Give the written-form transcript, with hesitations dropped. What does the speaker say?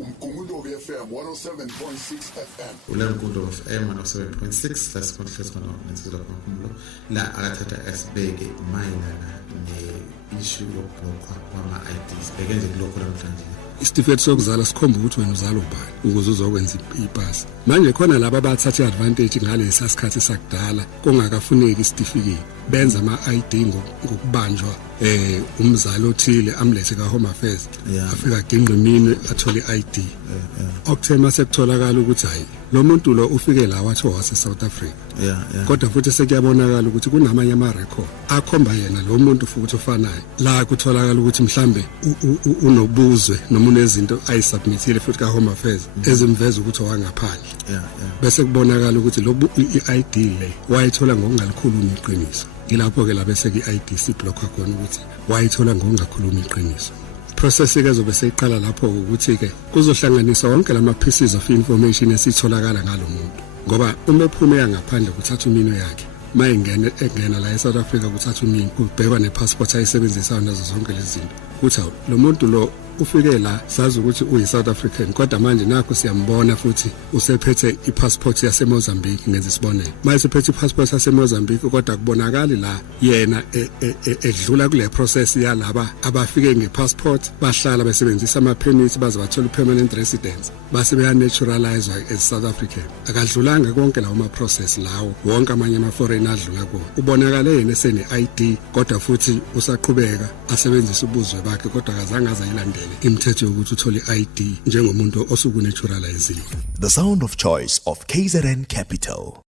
Umkhumbulo FM 107.6 FM. ulemkhumbulo FM 107.6 lasikhona nensizwa kaMkhumbulo la akathatha asibeke mayelana ne-issue yokublockwa kwama-IDs beke nje kulokho namhlanje. Isitifiketi sokuzala sikhomba ukuthi wena uzalwa ubani ukuze uzokwenza ipasi. Manje khona laba abathatha advantage ngalesa sikhathi sakudala kungakafuneki isitifiketi benza ama-ID ngokubanjwa umzali othile amlethe kaHome Affairs afika ginqa imini athole i-ID. Okuthema sekutholakala ukuthi hayi lo muntu lo ufike la wathi wase South Africa. Kodwa futhi sekuyabonakala ukuthi kunamanye ama-record akhomba yena lo muntu futhi ofanayo la kutholakala ukuthi mhlambe unobuzwe noma unezinto ayisubmithile futhi kaHome Affairs ezimveza ukuthi owangaphandle. Bese kubonakala ukuthi lo i-ID le wayithola ngokungalikhuluma iqiniso. Ilapho ke la bese i-ID siblockwa khona ukuthi wayithola ngokungakhuluma iqiniso. Process ke zobe seyiqala lapho ukuthi ke kuzohlanganiswa wonke lama pieces of information esitholakala ngalomuntu ngoba uma ephumeka ngaphandle kuthatha imino yakhe engena la eSouth Africa kuthatha imino kubhekwa nepassport ayisebenzisayo nazo zonke lezi zinto kuthi lo muntu lo ufike la sazi ukuthi uyi-South African kodwa manje nakho siyambona futhi usephethe i-passport yaseMozambique ngenza isibonelo manje sephethe i-passport yaseMozambique kodwa kubonakala la yena edlula kule process yalaba abafike nge-passport bahlala besebenzisa ama-permits baze bathola i-permanent residence base beya-naturalizwa as South African akadlulanga konke lawo ma-process lawo wonke amanye ama-foreign adlula kuwo ubonakale yena esene-ID kodwa futhi usaqhubeka asebenzisa ubuzwe bakhe kodwa akazange azayilandela imithetho yokuthi uthole i-ID njengomuntu osuku naturaliziwe. The sound of choice of KZN Capital.